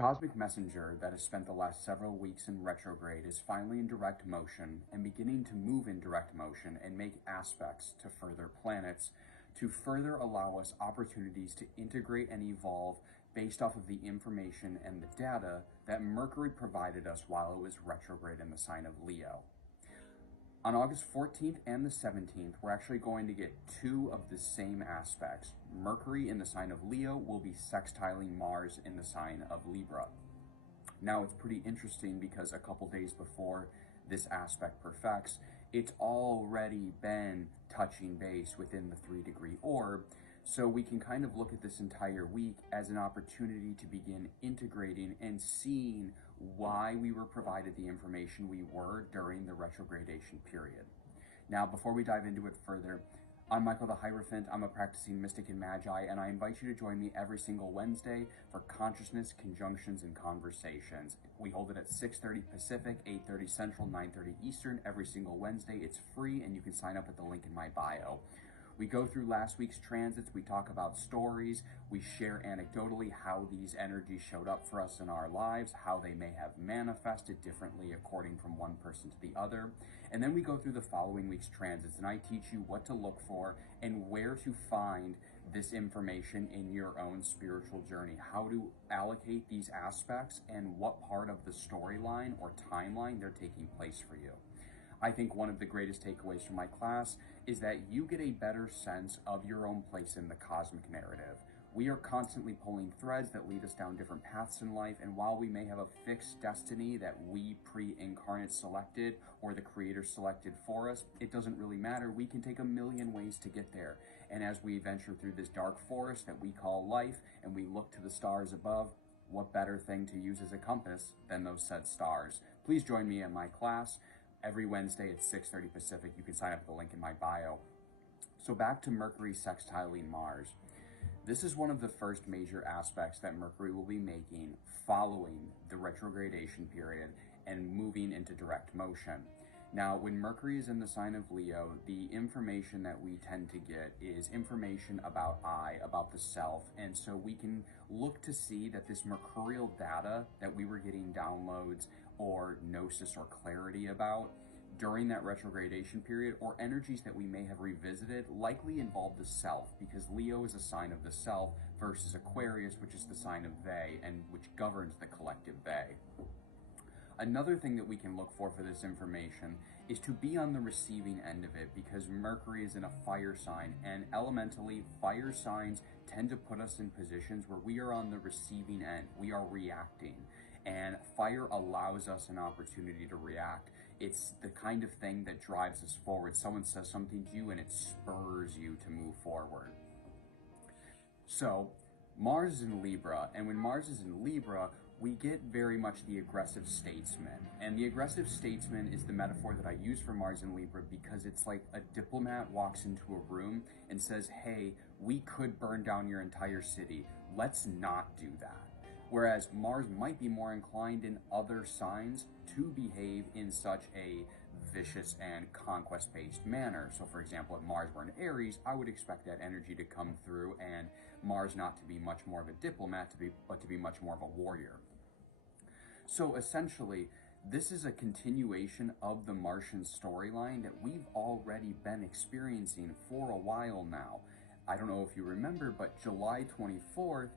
The cosmic messenger that has spent the last several weeks in retrograde is finally in direct motion and beginning to move in direct motion and make aspects to further planets to further allow us opportunities to integrate and evolve based off of the information and the data that Mercury provided us while it was retrograde in the sign of Leo. On August 14th and the 17th, we're actually going to get two of the same aspects. Mercury in the sign of Leo will be sextiling Mars in the sign of Libra. Now, it's pretty interesting because a couple days before this aspect perfects, it's already been touching base within the 3-degree orb. So we can kind of look at this entire week as an opportunity to begin integrating and seeing why we were provided the information we were during the retrogradation period. Now, before we dive into it further, I'm Michael the Hierophant. I'm a practicing mystic and magi, and I invite you to join me every single Wednesday for consciousness, conjunctions, and conversations. We hold it at 6:30 Pacific, 8:30 Central, 9:30 Eastern every single Wednesday. It's free, and you can sign up at the link in my bio. We go through last week's transits, we talk about stories, we share anecdotally how these energies showed up for us in our lives, how they may have manifested differently according from one person to the other. And then we go through the following week's transits and I teach you what to look for and where to find this information in your own spiritual journey, how to allocate these aspects and what part of the storyline or timeline they're taking place for you. I think one of the greatest takeaways from my class is that you get a better sense of your own place in the cosmic narrative. We are constantly pulling threads that lead us down different paths in life, and while we may have a fixed destiny that we pre-incarnate selected or the creator selected for us, it doesn't really matter. We can take a million ways to get there. And as we venture through this dark forest that we call life and we look to the stars above, what better thing to use as a compass than those said stars? Please join me in my class every Wednesday at 6:30 Pacific. You can sign up at the link in my bio. So back to Mercury sextiling Mars. This is one of the first major aspects that Mercury will be making following the retrogradation period and moving into direct motion. Now, when Mercury is in the sign of Leo, the information that we tend to get is information about about the self. And so we can look to see that this mercurial data that we were getting downloads or gnosis or clarity about during that retrogradation period, or energies that we may have revisited, likely involve the self, because Leo is a sign of the self versus Aquarius, which is the sign of they and which governs the collective they. Another thing that we can look for this information is to be on the receiving end of it, because Mercury is in a fire sign, and elementally fire signs tend to put us in positions where we are on the receiving end. We are reacting, and fire allows us an opportunity to react. It's the kind of thing that drives us forward. Someone says something to you and it spurs you to move forward. So Mars is in Libra, and when Mars is in Libra, we get very much the aggressive statesman. And the aggressive statesman is the metaphor that I use for Mars in Libra because it's like a diplomat walks into a room and says, hey, we could burn down your entire city. Let's not do that. Whereas Mars might be more inclined in other signs to behave in such a vicious and conquest-based manner. So for example, if Mars were in Aries, I would expect that energy to come through and Mars not to be much more of a diplomat, but to be much more of a warrior. So essentially, this is a continuation of the Martian storyline that we've already been experiencing for a while now. I don't know if you remember, but July 24th,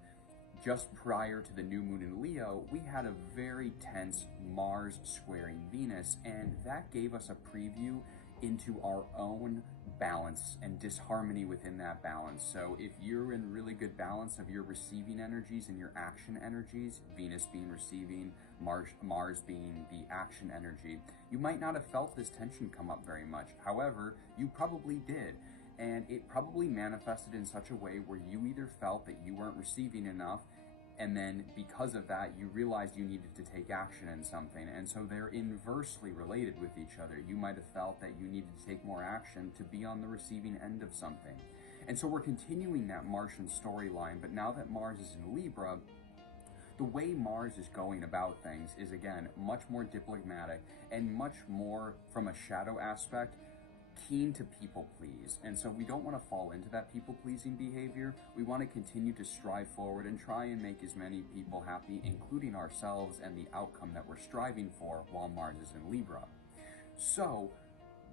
just prior to the new moon in Leo, we had a very tense Mars squaring Venus, and that gave us a preview into our own balance and disharmony within that balance. So if you're in really good balance of your receiving energies and your action energies, Venus being receiving, Mars being the action energy, you might not have felt this tension come up very much. However, you probably did. And it probably manifested in such a way where you either felt that you weren't receiving enough, and then because of that, you realized you needed to take action in something. And so they're inversely related with each other. You might have felt that you needed to take more action to be on the receiving end of something. And so we're continuing that Martian storyline, but now that Mars is in Libra, the way Mars is going about things is, again, much more diplomatic and much more from a shadow aspect, keen to people please. And so we don't want to fall into that people pleasing behavior. We want to continue to strive forward and try and make as many people happy, including ourselves and the outcome that we're striving for while Mars is in Libra. So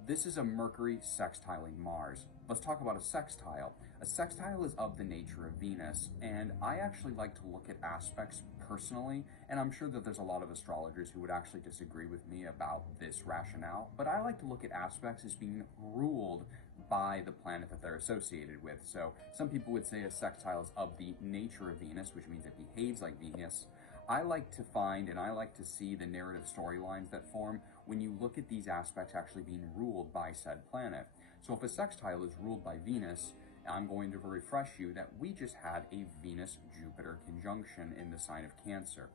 this is a Mercury sextiling Mars. Let's talk about a sextile. A sextile is of the nature of Venus, and I actually like to look at aspects personally, and I'm sure that there's a lot of astrologers who would actually disagree with me about this rationale, but I like to look at aspects as being ruled by the planet that they're associated with. So some people would say a sextile is of the nature of Venus, which means it behaves like Venus. I like to find and I like to see the narrative storylines that form when you look at these aspects actually being ruled by said planet. So if a sextile is ruled by Venus, I'm going to refresh you that we just had a Venus-Jupiter conjunction in the sign of Cancer.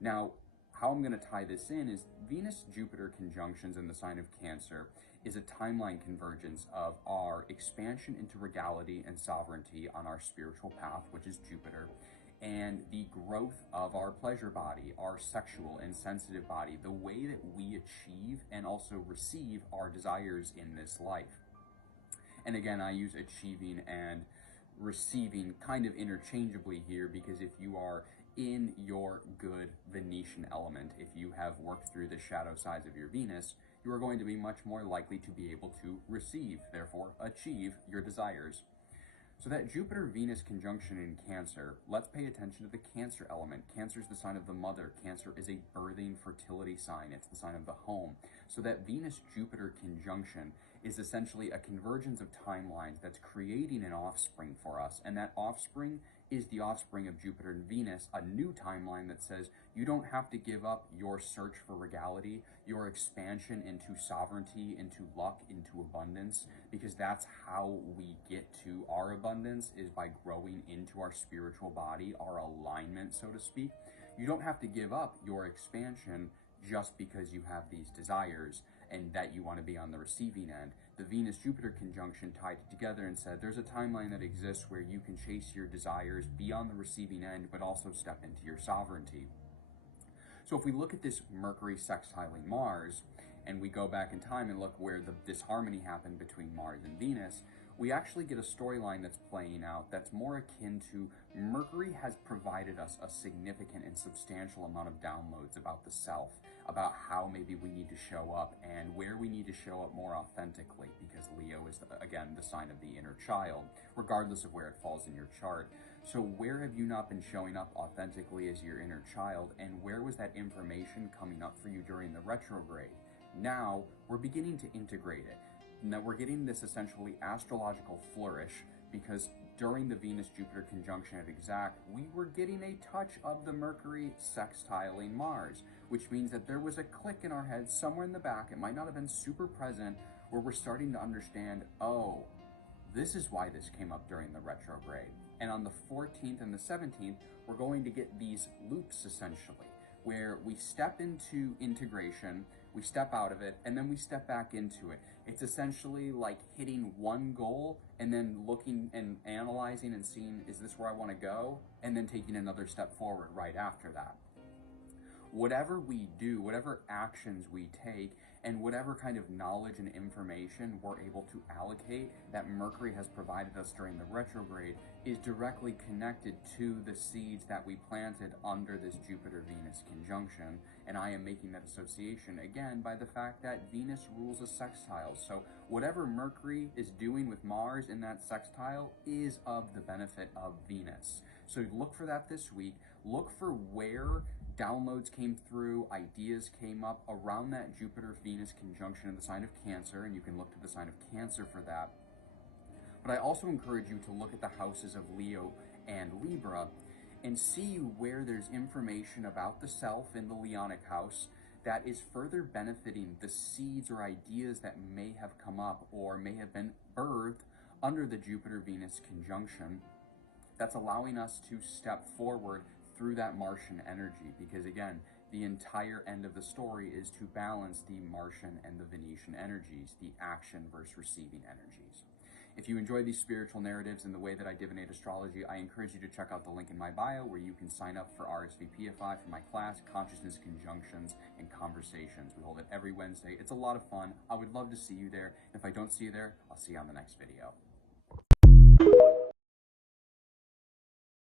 Now, how I'm going to tie this in is Venus-Jupiter conjunctions in the sign of Cancer is a timeline convergence of our expansion into regality and sovereignty on our spiritual path, which is Jupiter, and the growth of our pleasure body, our sexual and sensitive body, the way that we achieve and also receive our desires in this life. And again, I use achieving and receiving kind of interchangeably here, because if you are in your good Venetian element, if you have worked through the shadow sides of your Venus, you are going to be much more likely to be able to receive, therefore achieve your desires. So that Jupiter-Venus conjunction in Cancer, let's pay attention to the Cancer element. Cancer is the sign of the mother. Cancer is a birthing fertility sign. It's the sign of the home. So that Venus-Jupiter conjunction is essentially a convergence of timelines that's creating an offspring for us. And that offspring is the offspring of Jupiter and Venus, a new timeline that says you don't have to give up your search for regality, your expansion into sovereignty, into luck, into abundance, because that's how we get to our abundance, is by growing into our spiritual body, our alignment, so to speak. You don't have to give up your expansion just because you have these desires and that you want to be on the receiving end. The Venus-Jupiter conjunction tied it together and said there's a timeline that exists where you can chase your desires, be on the receiving end, but also step into your sovereignty. So if we look at this Mercury sextiling Mars, and we go back in time and look where the disharmony happened between Mars and Venus, we actually get a storyline that's playing out that's more akin to Mercury has provided us a significant and substantial amount of downloads about the self, about how maybe we need to show up and where we need to show up more authentically, because Leo is, again, the sign of the inner child, regardless of where it falls in your chart. So where have you not been showing up authentically as your inner child, and where was that information coming up for you during the retrograde? Now we're beginning to integrate it. Now we're getting this essentially astrological flourish, because during the Venus-Jupiter conjunction at exact, we were getting a touch of the Mercury sextiling Mars, which means that there was a click in our heads somewhere in the back, it might not have been super present, where we're starting to understand, oh, this is why this came up during the retrograde. And on the 14th and the 17th, we're going to get these loops essentially, where we step into integration, we step out of it, and then we step back into it. It's essentially like hitting one goal and then looking and analyzing and seeing, is this where I want to go? And then taking another step forward right after that. Whatever we do, whatever actions we take, and whatever kind of knowledge and information we're able to allocate that Mercury has provided us during the retrograde is directly connected to the seeds that we planted under this Jupiter-Venus conjunction. And I am making that association, again, by the fact that Venus rules a sextile. So whatever Mercury is doing with Mars in that sextile is of the benefit of Venus. So look for that this week. Look for where downloads came through, ideas came up around that Jupiter-Venus conjunction in the sign of Cancer, and you can look to the sign of Cancer for that. But I also encourage you to look at the houses of Leo and Libra and see where there's information about the self in the Leonic house that is further benefiting the seeds or ideas that may have come up or may have been birthed under the Jupiter-Venus conjunction, that's allowing us to step forward through that Martian energy, because again, the entire end of the story is to balance the Martian and the Venetian energies, the action versus receiving energies. If you enjoy these spiritual narratives and the way that I divinate astrology, I encourage you to check out the link in my bio where you can sign up for RSVPFI for my class, Consciousness Conjunctions and Conversations. We hold it every Wednesday. It's a lot of fun. I would love to see you there. If I don't see you there, I'll see you on the next video.